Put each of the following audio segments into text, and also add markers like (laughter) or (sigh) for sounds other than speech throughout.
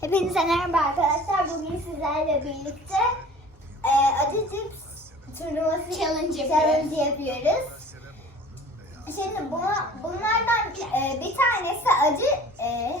Hepinize merhaba arkadaşlar. Bugün sizlerle birlikte e, acı cips turnuvası Challenge challenge yapıyoruz. Şimdi buna, bunlardan e, bir tanesi acı, e,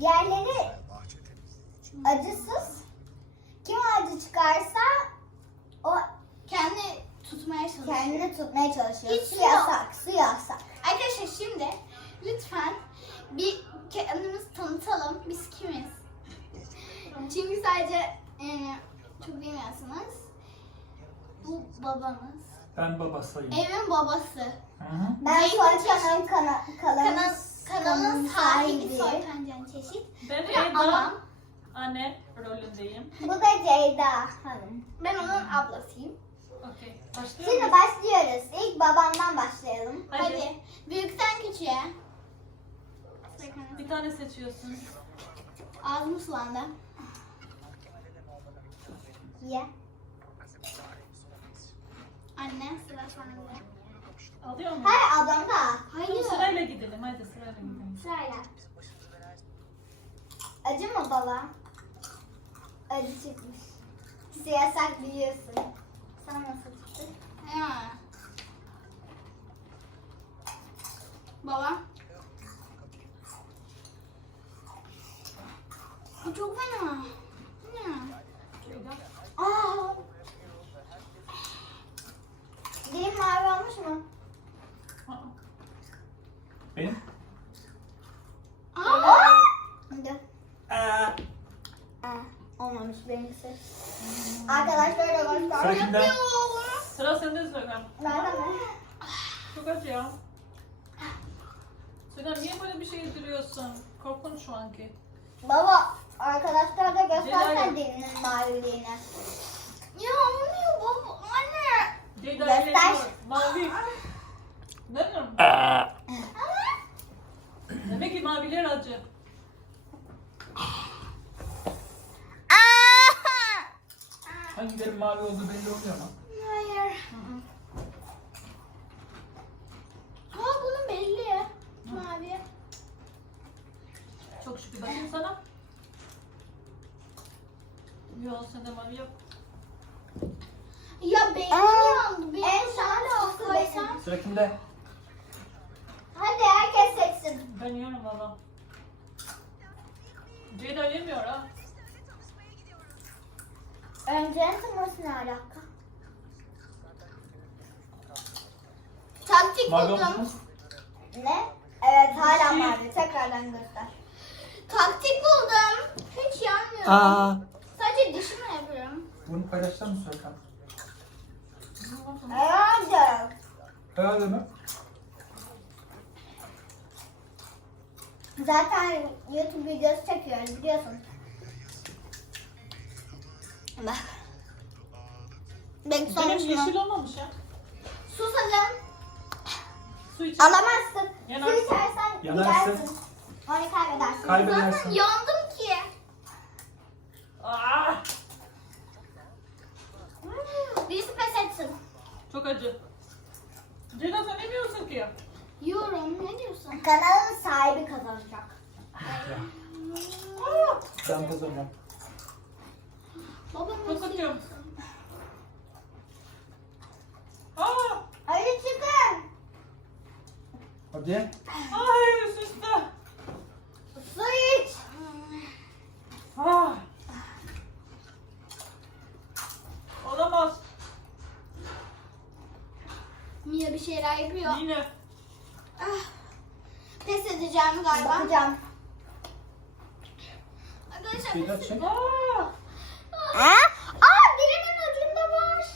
diğerleri acısız. Kim acı çıkarsa o Kendi tutmaya çalışıyor. kendini tutmaya çalışıyor. Hiç su yasak, su yasak. Arkadaşlar şimdi lütfen bir kendimizi tanıtalım. Biz kimiz? Çünkü sadece yani çok bilmiyorsunuz. Bu babamız. Ben babasıyım. Evin babası. Hı hı. Ben Zeytin Soykan'ın kana, Kanal, kanalın, sahibi. Soykan Can Çeşit. Ben Ve Eda ablam. anne rolündeyim. Bu da Ceyda Hanım. Ben onun ablasıyım. Okey. Başlıyor Şimdi muyuz? başlıyoruz. İlk babamdan başlayalım. Hadi. Hadi. Büyükten küçüğe. Bir tane seçiyorsun. Ağzım sulandı. Ye. Anne sıra sende. Alıyor musun? Hayır ablam da. Tamam, Hayır. sırayla gidelim. Hadi sırayla gidelim. Sırayla. Acı mı baba? Acı çıkmış. Su yasak biliyorsun. Sana nasıl çıktı? Ya. Baba. Bu çok fena. Eda. Aa. Dilim mavi olmuş mu? Benim? Aa. Aa, Aa, olmamış benimkisi. Arkadaşlar da Sıra göster. kimde? Sıra sende Söylem. Nerede mi? Çok acı ya. Söylem niye böyle bir şey yediriyorsun? Korkunç şu anki. Baba arkadaşlar da göstersen dilinin maviliğini. Ya olmuyor baba. Anne. Ceyda Göster. Mavi. Ne diyorum? Demek ki maviler acı. Hangileri mavi oldu belli oluyor ama. Hayır. Aa bunun belli. Mavi. Çok şükür. Bakayım sana. Yok mavi yok. Ya beynim Aa, yandı. Benim en sana benim. Sıra kimde? Hadi herkes seçsin. Ben yiyorum valla. Ceyda yemiyor ha. Önceden tırması ne alaka? Taktik Mavi buldum. olmuş mu? Ne? Evet hala mavi. Tekrardan göster. Taktik buldum. Hiç yanmıyor. Aa. Bunu paylaşacak mısın Serkan? Herhalde. Herhalde mi? Zaten YouTube videosu çekiyoruz biliyorsun. Bak. Belki Benim yeşil olmamış ya. Susadım. Su iç. Alamazsın. Su Yanarsın. içersen Yanarsın. gidersin. Onu kaybedersin. Zaten Kaybedersin. yandım ki. Aa, Birisi pes etsin. Çok acı. Ceyda sen yemiyorsun ki. Yiyorum. Ne diyorsun? Kanalın sahibi kazanacak. Ya, ben kazanacağım. Baba yiyorsun? Aa, Hadi çıkın. Hadi. ay üst üste. Su iç. Ah. Olamaz. Mia bir şeyler yapıyor. Yine. Ah. Pes edeceğim galiba. Bakacağım. Arkadaşlar pes çek. Aa? Aa dilimin ucunda var.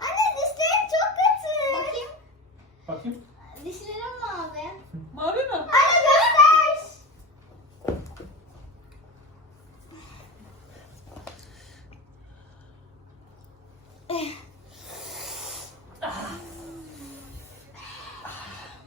Anne dişlerim çok kötü. Bakayım. Bakayım. Dişlerim mavi. mavi mi? Anne göster.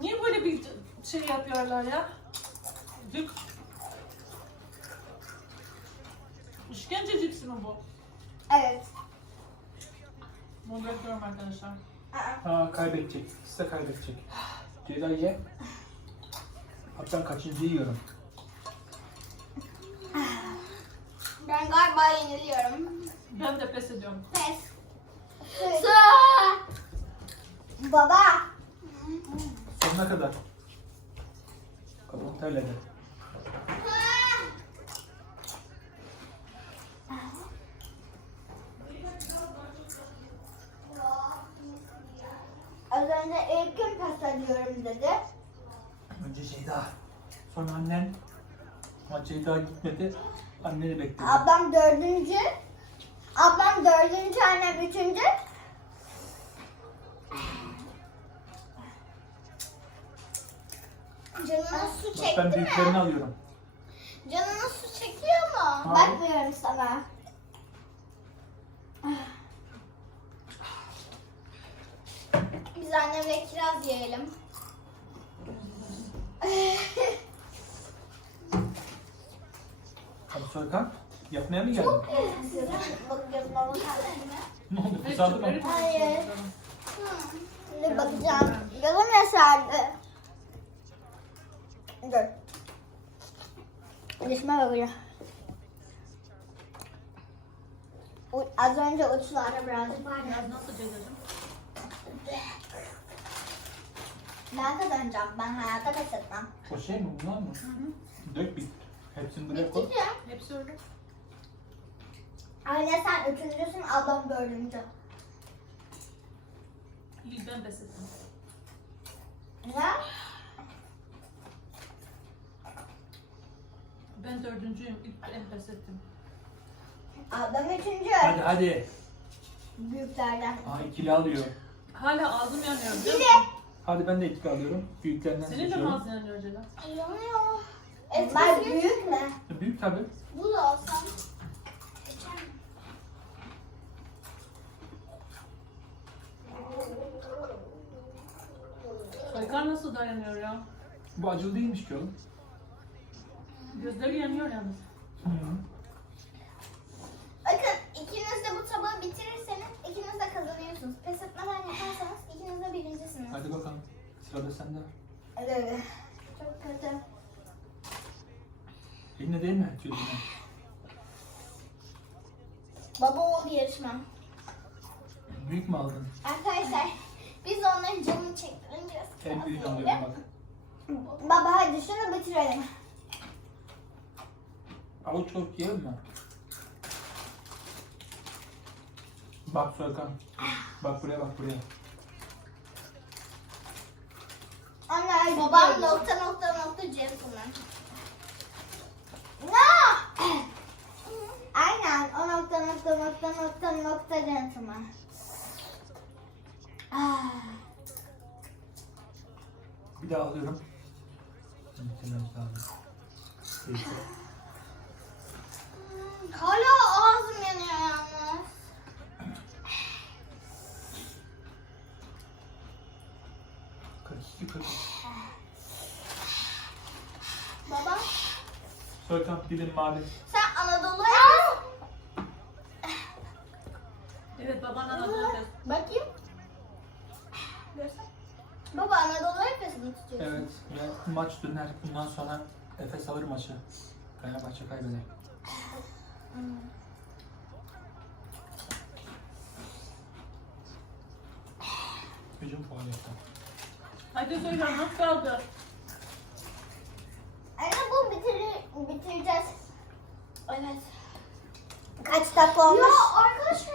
Niye böyle bir şey yapıyorlar ya? Cip. İşkence cipsi mi bu? Evet. Bunu yapıyorum arkadaşlar. Aa. Aa kaybedecek. İkisi de kaybedecek. Ceyda ye. Hatta kaçıncıyı yiyorum. galiba yeniliyorum. Ben de pes ediyorum. Pes. Su. Baba. Sonuna kadar. Kapalı terledi. Az önce ilkim pasta diyorum dedi. Önce Ceyda. Sonra annen. Ama Ceyda gitmedi. Anneni bekledi. Ablam dördüncü. Ablam dördüncü, annem üçüncü. Su çekti ben mi? büyüklerini alıyorum. Canına su çekiyor mu? Hayır. Bakmıyorum sana. Biz annemle kiraz yiyelim. Hadi Soykan. Yapmaya mı geldin? Bakıyorum baba. Ne oldu? Hep Kızardı mı? Hayır. Şimdi bakacağım. Gözüm yaşardı. Dur. Dişime bakacağım. Az önce uçlarda birazcık vardı. Biraz nasıl Ceyda'cığım? Ben kazanacağım. Ben hayata etmem. O şey mi? Bunlar mı? Dök bir. Hepsini buraya koy. Bitireceğim. Hepsi öyle. Anne sen üçüncüsün, ablam dördüncü. İyi ben pes ettim. Ne? Ben dördüncüyüm. İlk en pes ettim. Ablam üçüncü. Hadi hadi. Büyüklerden. Aa ikili alıyor. Hala ağzım yanıyor biliyor musun? Hadi ben de ikili alıyorum. Büyüklerinden Senin de mi seçiyorum. ağzın yanıyor Ceyda? Yanıyor. bunlar Etkisi büyük mü? Büyük tabii. Bu da olsam. Geçer mi? Nasıl dayanıyor ya? Bu acılı değilmiş ki oğlum. Gözleri yanıyor yalnız. Bakın ikiniz de bu tabağı bitirirseniz ikiniz de kazanıyorsunuz. Pes etmeden yaparsanız ikiniz de birincisiniz. Hadi bakalım. Sırada sende. Hadi hadi. Çok kötü. Eline değil mi? Çocuğuna. Baba oğul yarışma. Büyük mü aldın? Arkadaşlar biz onların canını çektirince En büyük alıyorum bak. Baba hadi şunu bitirelim. Avuç çok yiyelim mi? Bak Soykan. Bak buraya bak buraya. Anne Babam nokta nokta nokta gentleman. No! Aynen o nokta nokta nokta nokta nokta gentleman. Ah. Bir daha alıyorum. Bitirmemiz lazım. Neyse. Hala ağzım yanıyor yalnız. Kırk iki, kırk üç. Baba Soykan dilim mavi. sen Anadolu Efes. Evet baban Anadolu Efes. Bakayım. Göster. Baba Anadolu Efes'i mi tutuyorsun? Evet. Ve maç döner. Bundan sonra Efes alır maçı. Fenerbahçe kaybeder. Hücum faul yaptı. Hadi Soykar nasıl kaldı? Anne bu bitiri, bitireceğiz. Evet. Kaç dakika olmuş? Ya arkadaşlar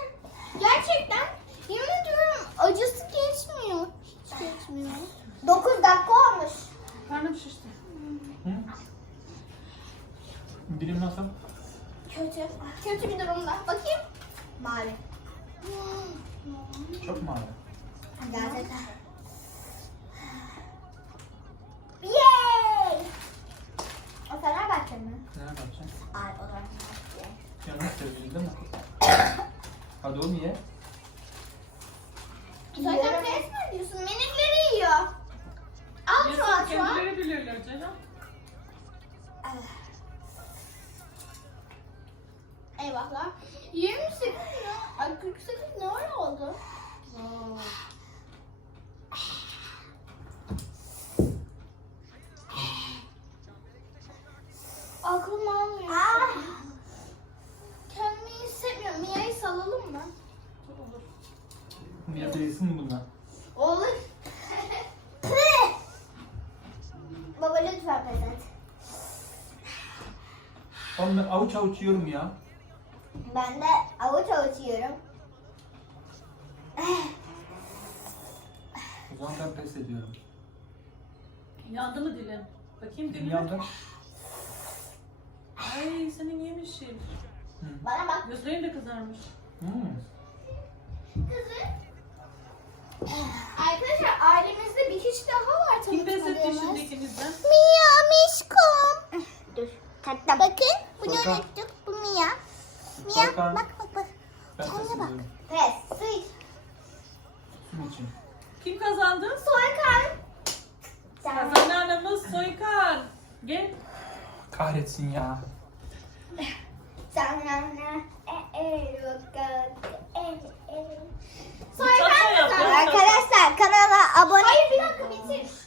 gerçekten yemin ediyorum acısı geçmiyor. Hiç geçmiyor. 9 dakika olmuş. Karnım şişti. Hı? Dilim nasıl? Kötü. Kötü bir durumda. Bakayım. Mavi. Çok mavi. Gerçekten. Yay! O Fenerbahçe mi? Ne yapacaksın? Ay o zaman Fenerbahçe. Yanlış söylüyorsun değil mi? Hadi oğlum ye. Zaten pes mi ediyorsun? Minikleri yiyor. Al şu an şu an. kendileri bilirler Ceyda. Eyvahlar. 28 mi? Ay 48 ne oldu? Aklım almıyor. Ah! Kendimi Ya bunlar? (laughs) Olur. Baba lütfen pes et. Oğlum ben avuç avuç yiyorum ya. Ben de avuç avuç yiyorum. O zaman ben pes ediyorum. Yandı mı dilin? Bakayım Dilim dilin. yandı. Ay senin yemişim. Bana bak. Gözlerin de kızarmış. Hmm. Arkadaşlar ailemizde bir kişi daha var Kim tanıtmadığımız. ikinizden? Mia Mişkom. Dur. Tatlım. Bakın bunu Soykan. unuttuk. Bu Mia. Soykan. bak bak. Ben pes Kendine bak. ediyorum. Pes. Su iç. Su için. Kim kazandı? Soykan. Sen. Kazananımız Soykan. Gel. Kahretsin ya. Sana Arkadaşlar kanala abone... Hayır bir dakika bitir.